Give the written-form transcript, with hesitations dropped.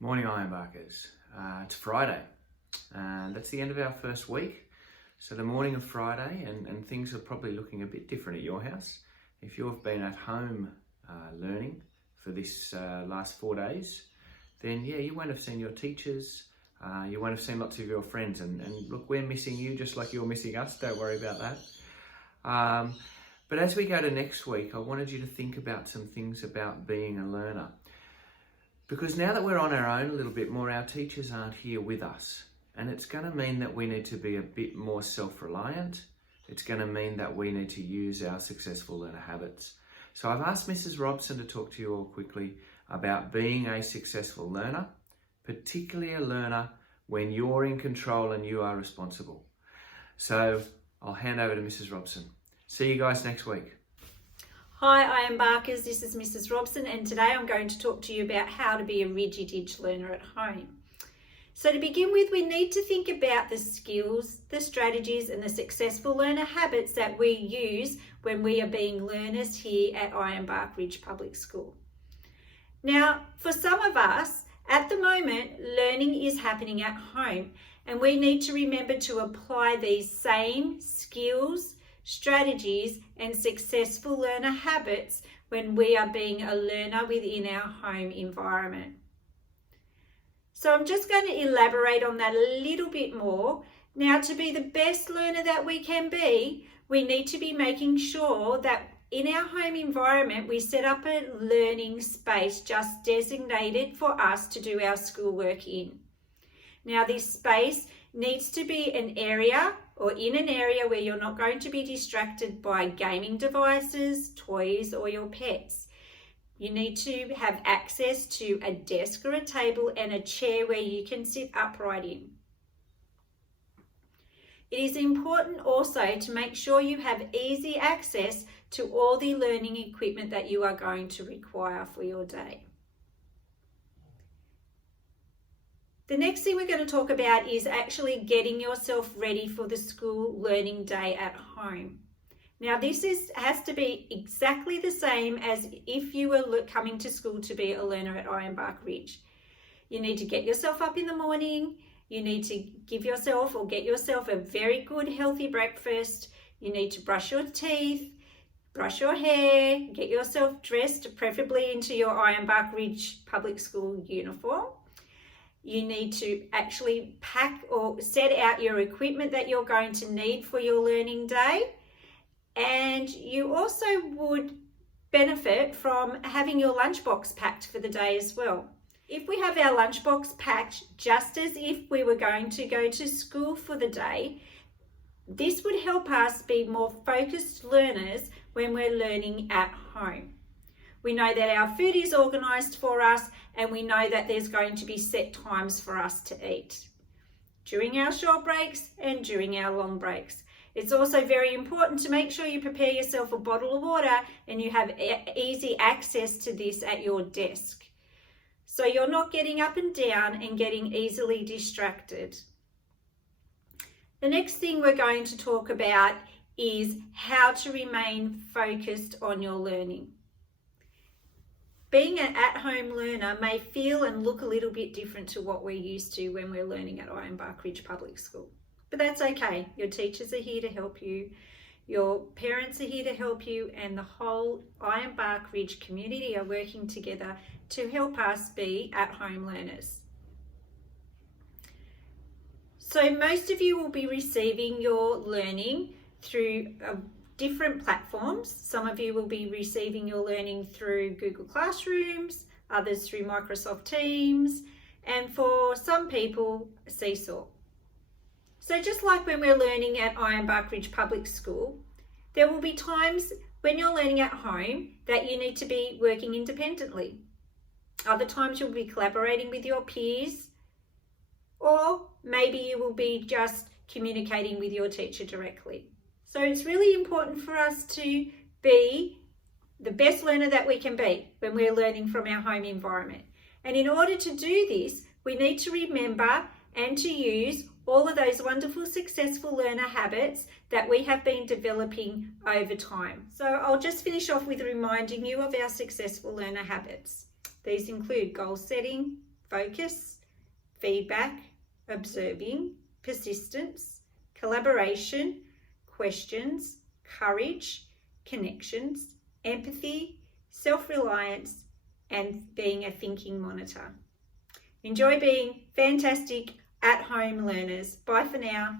Morning Ironbarkers. It's Friday and that's the end of our first week. So the morning of Friday and things are probably looking a bit different at your house. If you've been at home learning for this last 4 days, then yeah, you won't have seen your teachers, you won't have seen lots of your friends and look, we're missing you just like you're missing us, don't worry about that. But as we go to next week, I wanted you to think about some things about being a learner. Because now that we're on our own a little bit more, our teachers aren't here with us. And it's going to mean that we need to be a bit more self-reliant. It's going to mean that we need to use our successful learner habits. So I've asked Mrs. Robson to talk to you all quickly about being a successful learner, particularly a learner when you're in control and you are responsible. So I'll hand over to Mrs. Robson. See you guys next week. Hi Ironbarkers, this is Mrs. Robson and today I'm going to talk to you about how to be a Ridgy Didge learner at home. So to begin with, we need to think about the skills, the strategies and the successful learner habits that we use when we are being learners here at Ironbark Ridge Public School. Now, for some of us, at the moment, learning is happening at home and we need to remember to apply these same skills, strategies and successful learner habits when we are being a learner within our home environment. So I'm just going to elaborate on that a little bit more. Now, to be the best learner that we can be, we need to be making sure that in our home environment we set up a learning space just designated for us to do our schoolwork in. Now, this space needs to be an area or in an area where you're not going to be distracted by gaming devices, toys, or your pets. You need to have access to a desk or a table and a chair where you can sit upright in. It is important also to make sure you have easy access to all the learning equipment that you are going to require for your day. The next thing we're going to talk about is actually getting yourself ready for the school learning day at home. Now this has to be exactly the same as if you were coming to school to be a learner at Ironbark Ridge. You need to get yourself up in the morning, you need to give yourself or get yourself a very good healthy breakfast, you need to brush your teeth, brush your hair, get yourself dressed, preferably into your Ironbark Ridge Public School uniform. You need to actually pack or set out your equipment that you're going to need for your learning day. And you also would benefit from having your lunchbox packed for the day as well. If we have our lunchbox packed just as if we were going to go to school for the day, this would help us be more focused learners when we're learning at home. We know that our food is organised for us and we know that there's going to be set times for us to eat during our short breaks and during our long breaks. It's also very important to make sure you prepare yourself a bottle of water and you have easy access to this at your desk. So you're not getting up and down and getting easily distracted. The next thing we're going to talk about is how to remain focused on your learning. Being an at-home learner may feel and look a little bit different to what we're used to when we're learning at Ironbark Ridge Public School. But that's okay. Your teachers are here to help you, your parents are here to help you, and the whole Ironbark Ridge community are working together to help us be at-home learners. So most of you will be receiving your learning through different platforms. Some of you will be receiving your learning through Google Classrooms, others through Microsoft Teams, and for some people, Seesaw. So just like when we're learning at Ironbark Ridge Public School, there will be times when you're learning at home that you need to be working independently. Other times you'll be collaborating with your peers, or maybe you will be just communicating with your teacher directly. So it's really important for us to be the best learner that we can be when we're learning from our home environment. And in order to do this, we need to remember and to use all of those wonderful successful learner habits that we have been developing over time. So I'll just finish off with reminding you of our successful learner habits. These include goal setting, focus, feedback, observing, persistence, collaboration, questions, courage, connections, empathy, self-reliance, and being a thinking monitor. Enjoy being fantastic at-home learners. Bye for now.